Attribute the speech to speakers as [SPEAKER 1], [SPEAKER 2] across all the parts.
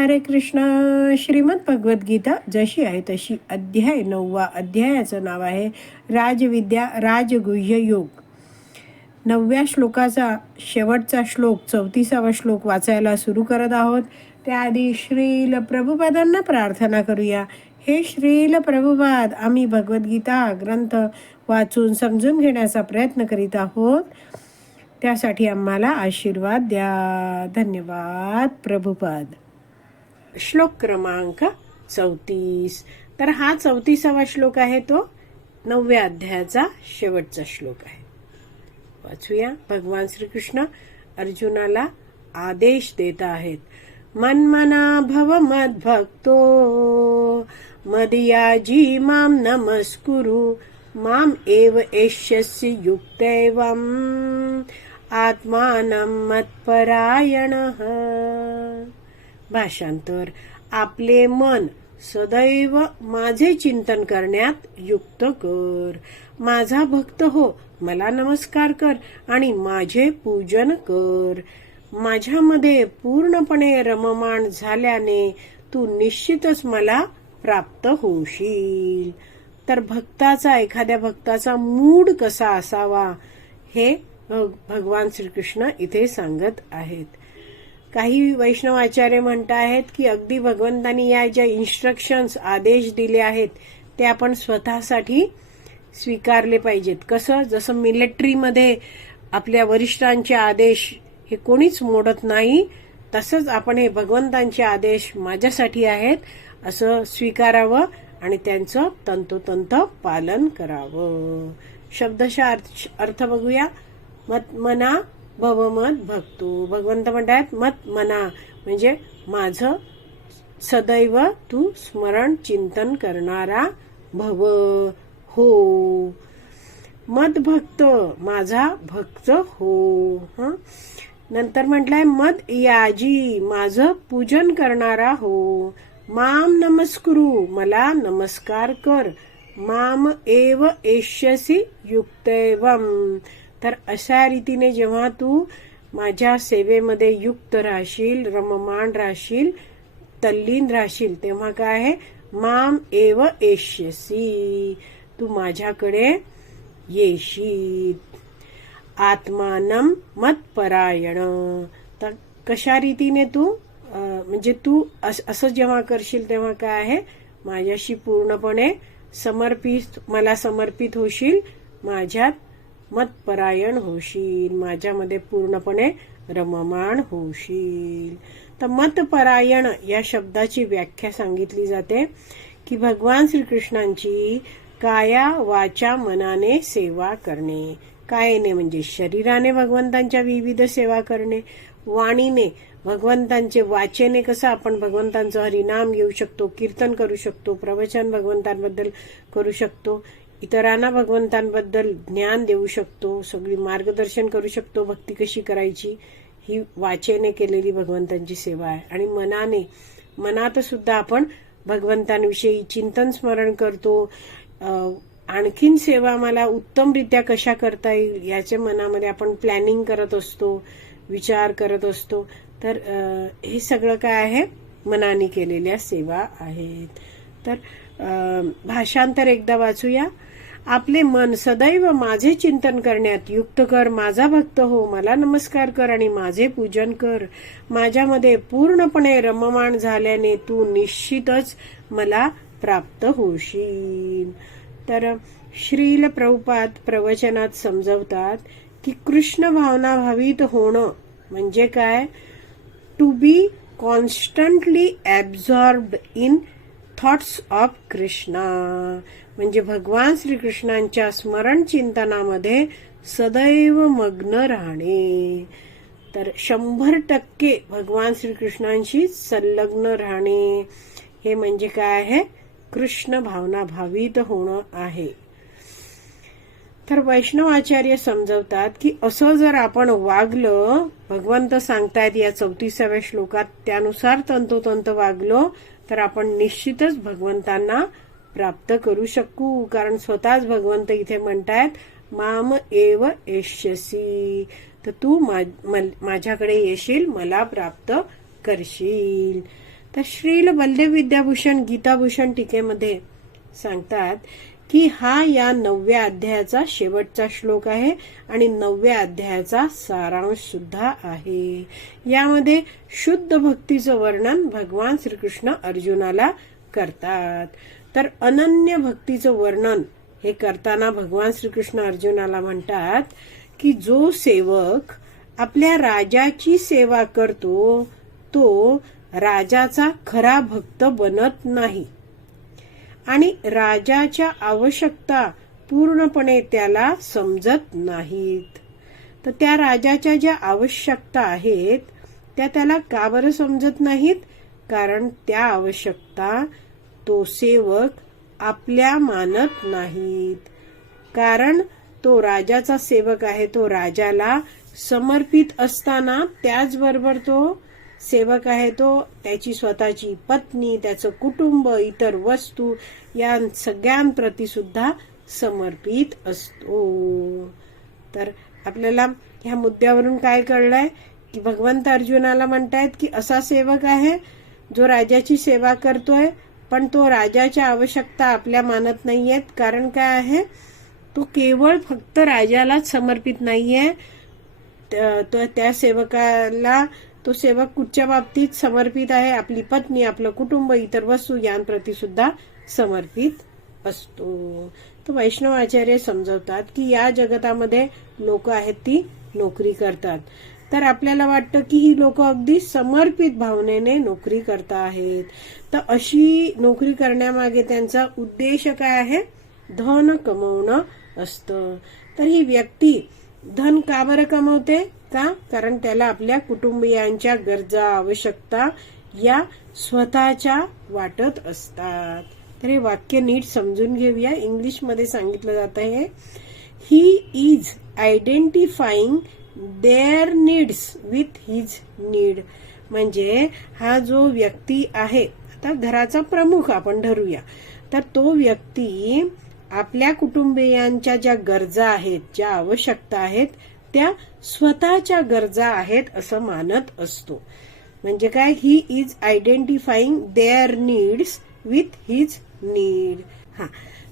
[SPEAKER 1] हरे कृष्ण. श्रीमद भगवद्गीता जशी आहे तशी अध्याय नववा अध्यायाचं नाव आहे राजविद्या राजगुह्य योग. नवव्या श्लोकाचा शेवटचा श्लोक चौतीसावा श्लोक वाचायला सुरू करत आहोत. त्याआधी श्रील प्रभुपादांना प्रार्थना करूया. हे श्रील प्रभुपाद आम्ही भगवद्गीता ग्रंथ वाचून समजून घेण्याचा प्रयत्न करीत आहोत. त्यासाठी आम्हाला आशीर्वाद द्या. धन्यवाद प्रभुपाद. श्लोक क्रमांक चौतीस. तर हा चौतीसावा श्लोक आहे तो. नवव्या अध्यायाचा शेवटचा श्लोक आहे. वाचूया. भगवान श्रीकृष्ण अर्जुनाला आदेश देत आहेत. मनमना भव मद्भक्तो. मदियाजी माम नमस्कुरु. माम एव एष्यस्य युक्तैवम्. आत्मानं मत्परायणः। भाषांतर. आपले मन सदैव माझे चिंतन करण्यात युक्त कर. माझा भक्त हो मला नमस्कार कर आणि माझे पूजन कर. माझ्यामध्ये पूर्णपणे रममाण झाल्याने तू निश्चितच मला प्राप्त होशील. तर भक्ताचा एखाद्या भक्ताचा मूड कसा असावा हे भगवान श्रीकृष्ण इथे सांगत आहेत. काही वैष्णवाचार्य म्हणत आहेत की अगदी भगवंतांनी या ज्या इन्स्ट्रक्शन्स आदेश दिले आहेत ते आपण स्वतःसाठी स्वीकारले पाहिजेत. कसं? जसं मिलिटरीमध्ये आपल्या वरिष्ठांचे आदेश हे कोणीच मोडत नाही तसंच आपण हे भगवंतांचे आदेश माझ्यासाठी आहेत असं स्वीकारावं आणि त्यांचं तंतोतंत पालन करावं. शब्दशः अर्थ बघूया. मत मना भवमत भक्तो. भगवंत म्हणतात मत मना. म्हणजे माझं सदैव तू स्मरण चिंतन करणारा भव. हो. मत भक्त. माझा भक्त हो. हा? नंतर म्हटलंय मत याजी. माझं पूजन करणारा हो. माम नमस्कुरु. मला नमस्कार कर. माम एव एष्यसी युक्तैवम. तर अशा रीतीने जेव्हा तू माझ्या सेवेमध्ये युक्त राहशील रममाण राहशील तल्लीन राहशील तेव्हा काय आहे? माम एव एष्यसी. तू माझ्याकडे येशील. आत्मानम मतपरायण. तर कशा रीतीने तू म्हणजे तू असं जेव्हा करशील तेव्हा काय आहे? माझ्याशी पूर्णपणे समर्पित मला समर्पित होशील माझ्यात मतपरायण होशील. माझ्यामध्ये पूर्णपणे रममाण होशील. तर मतपरायण या शब्दाची व्याख्या सांगितली जाते की भगवान श्रीकृष्णांची काया वाचा मनाने सेवा करणे. कायेने म्हणजे शरीराने भगवंतांच्या विविध सेवा करणे. वाणीने भगवंतांचे वाचेने कसं आपण भगवंतांचं हरिनाम घेऊ शकतो कीर्तन करू शकतो प्रवचन भगवंतांबद्दल करू शकतो. इतरांना भगवंतांबद्दल ज्ञान देऊ शकतो सगळी मार्गदर्शन करू शकतो भक्ती कशी करायची ही वाचेने केलेली भगवंतांची सेवा आहे. आणि मनाने मनात सुद्धा आपण भगवंतांविषयी चिंतन स्मरण करतो. आणखीन सेवा मला उत्तमरित्या कशा करता येईल याच्या मनामध्ये आपण प्लॅनिंग करत असतो विचार करत असतो. तर हे सगळं काय आहे? मनाने केलेल्या सेवा आहेत. तर भाषांतर एकदा वाचूया. आपले मन सदैव माझे चिंतन करण्यात युक्त कर माझा भक्त हो मला नमस्कार कर आणि माझे पूजन कर. माझ्यामध्ये पूर्णपणे रममाण झाल्याने तू निश्चितच मला प्राप्त होशील. तर श्रील प्रभुपाद प्रवचनात समजवतात की कृष्ण भावना भावित होणं म्हणजे काय? To be constantly absorbed in thoughts of Krishna म्हणजे भगवान श्रीकृष्णांच्या स्मरण चिंतनामध्ये सदैव मग्न राहणे. तर शंभर टक्के भगवान श्रीकृष्णांशी संलग्न राहणे. हे म्हणजे काय आहे? कृष्ण भावना भावित होणं आहे. तर वैष्णवाचार्य समजवतात की असं जर आपण वागलं भगवंत सांगतायत या चौतीसाव्या श्लोकात त्यानुसार तंतोतंत वागलो तर आपण निश्चितच भगवंतांना प्राप्त करू शकू. कारण स्वतःच भगवंत इथे म्हणतायत माम एव यशसी तर तू माझ्याकडे येशील मला प्राप्त करशील. तर श्रील बलदेव विद्याभूषण गीताभूषण टीकेमध्ये सांगतात की हा या नवव्या अध्यायाचा शेवटचा श्लोक आहे आणि नवव्या अध्यायाचा सारांश सुद्धा आहे. यामध्ये शुद्ध भक्तीचं वर्णन भगवान श्रीकृष्ण अर्जुनाला करतात. तर अनन्य भक्तीचं वर्णन हे करताना भगवान श्रीकृष्ण अर्जुनाला म्हणतात की जो सेवक आपल्या राजाची सेवा करतो तो राजाचा खरा भक्त बनत नाही. आणि राजाच्या आवश्यकता पूर्णपणे त्याला समजत नाहीत. तर त्या राजाच्या ज्या आवश्यकता आहेत त्या त्याला का बरं समजत नाहीत? कारण त्या आवश्यकता तो सेवक आपल्या मानत नाहीत. कारण तो राजाचा सेवक आहे तो राजाला समर्पित असताना त्याचबरोबर तो सेवक आहे तो त्याची स्वतःची पत्नी त्याचं कुटुंब इतर वस्तू या सगळ्यांप्रती सुद्धा समर्पित असतो. तर आपल्याला ह्या मुद्द्यावरून काय कळलंय? की भगवंत अर्जुनाला म्हणतायत की असा सेवक आहे जो राजाची सेवा करतोय पण तो राजाच्या आवश्यकता आपल्या मानत नाहीयेत. कारण काय आहे? तो केवळ फक्त राजालाच समर्पित नाहीये. त्या- तो- त्या सेवकाला तो सेवक कुठच्या बाबतीत समर्पित आहे आपली पत्नी आपलं कुटुंब इतर वस्तू यांप्रती सुद्धा समर्पित असतो. तर वैष्णव आचार्य समजवतात की या जगतामध्ये लोक आहेत ती नोकरी करतात. तर आपल्याला वाटतं की ही लोक अगदी समर्पित भावनेने नोकरी करत आहेत. तर अशी नोकरी करण्यामागे त्यांचा उद्देश काय आहे? धन कमवणं असतं. तर ही व्यक्ती धन का बरं कमवते? का कारण त्याला आपल्या कुटुंबियांच्या गरजा आवश्यकता या स्वतःच्या वाटत असतात. तर हे वाक्य नीट समजून घेऊया. इंग्लिशमध्ये सांगितलं जात आहे he is identifying their needs with his need म्हणजे हा जो व्यक्ती आहे आता घराचा प्रमुख आपण धरूया. तर तो व्यक्ती आपल्या कुटुंबियांच्या ज्या गरजा आहेत ज्या आवश्यकता आहेत त्या स्वतःच्या गरजा आहेत असं मानत असतो. म्हणजे काय? He is identifying their needs with his need हा.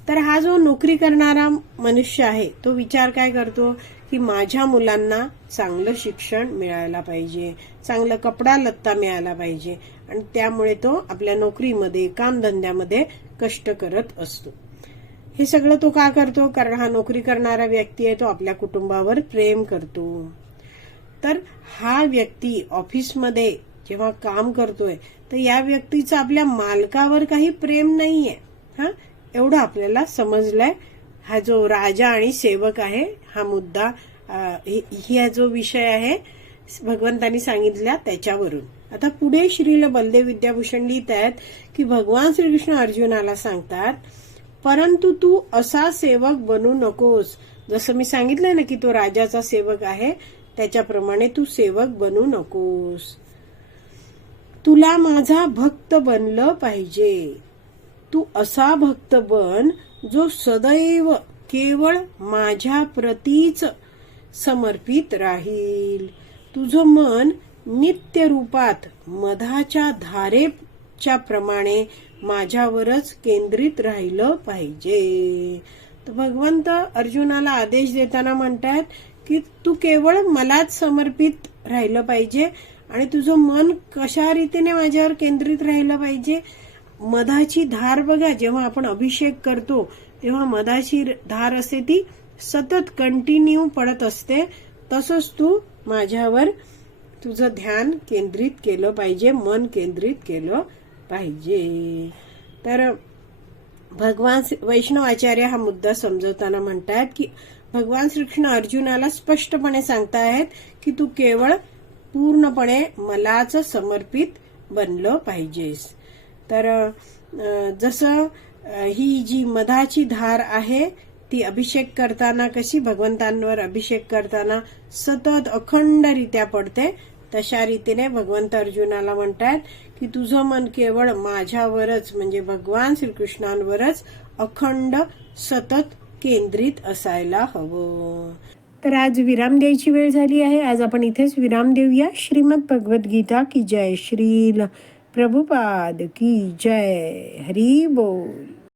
[SPEAKER 1] तर हा जो नोकरी करणारा मनुष्य आहे तो विचार काय करतो? की माझ्या मुलांना चांगलं शिक्षण मिळायला पाहिजे चांगलं कपडा लत्ता मिळायला पाहिजे आणि त्यामुळे तो आपल्या नोकरीमध्ये कामधंद्यामध्ये कष्ट करत असतो. हे सगळं तो का करतो? कारण हा नोकरी करणारा व्यक्ती आहे तो आपल्या कुटुंबावर प्रेम करतो. तर हा व्यक्ती ऑफिसमध्ये जेव्हा काम करतोय तर या व्यक्तीचं आपल्या मालकावर काही प्रेम नाहीये. हा? एवढं आपल्याला समजलंय. हा जो राजा आणि सेवक आहे हा मुद्दा ही हा जो विषय आहे भगवंतांनी सांगितला त्याच्यावरून. आता पुढे श्रील बलदेव विद्याभूषण लिहित आहेत की भगवान श्रीकृष्ण अर्जुनाला सांगतात परंतु तू असा सेवक बनू नकोस. जसं मी सांगितलंय ना की तो राजाचा सेवक आहे त्याच्याप्रमाणे तू सेवक बनू नकोस. तुला माझा भक्त बनलं पाहिजे. तू असा भक्त बन जो सदैव केवळ माझ्या प्रतीच समर्पित राहील. तुझं मन नित्य रूपात मधाच्या धारेच्या प्रमाणे माझ्यावरच केंद्रित राहिलं पाहिजे. तर भगवंत अर्जुनाला आदेश देताना म्हणतात की तू केवळ मलाच समर्पित राहिलं पाहिजे आणि तुझं मन कशा रीतीने माझ्यावर केंद्रित राहिलं पाहिजे? मधाची धार बघा जेव्हा आपण अभिषेक करतो तेव्हा मधाची धार असते ती सतत कंटिन्यू पडत असते. तसंच तू माझ्यावर तुझं ध्यान केंद्रित केलं पाहिजे मन केंद्रित केलं पाहिजे. तर भगवान वैष्णव आचार्य हा मुद्दा समजवताना म्हणतात की भगवान श्रीकृष्ण अर्जुनाला स्पष्टपणे सांगतायत की तू केवळ पूर्णपणे मलाच समर्पित बनलं पाहिजेस. तर जसं ही जी मधाची धार आहे ती अभिषेक करताना कशी भगवंतांवर अभिषेक करताना सतत अखंडरित्या पडते तशा रीतीने भगवंत अर्जुनाला म्हणतात की तुझं मन केवळ माझ्यावरच म्हणजे भगवान श्रीकृष्णांवरच अखंड सतत केंद्रित असायला हवं. तर आज विराम द्यायची वेळ झाली आहे. आज आपण इथेच विराम देऊया. श्रीमद भगवद्गीता की जय श्रील. प्रभुपाद की जय. हरी बोल.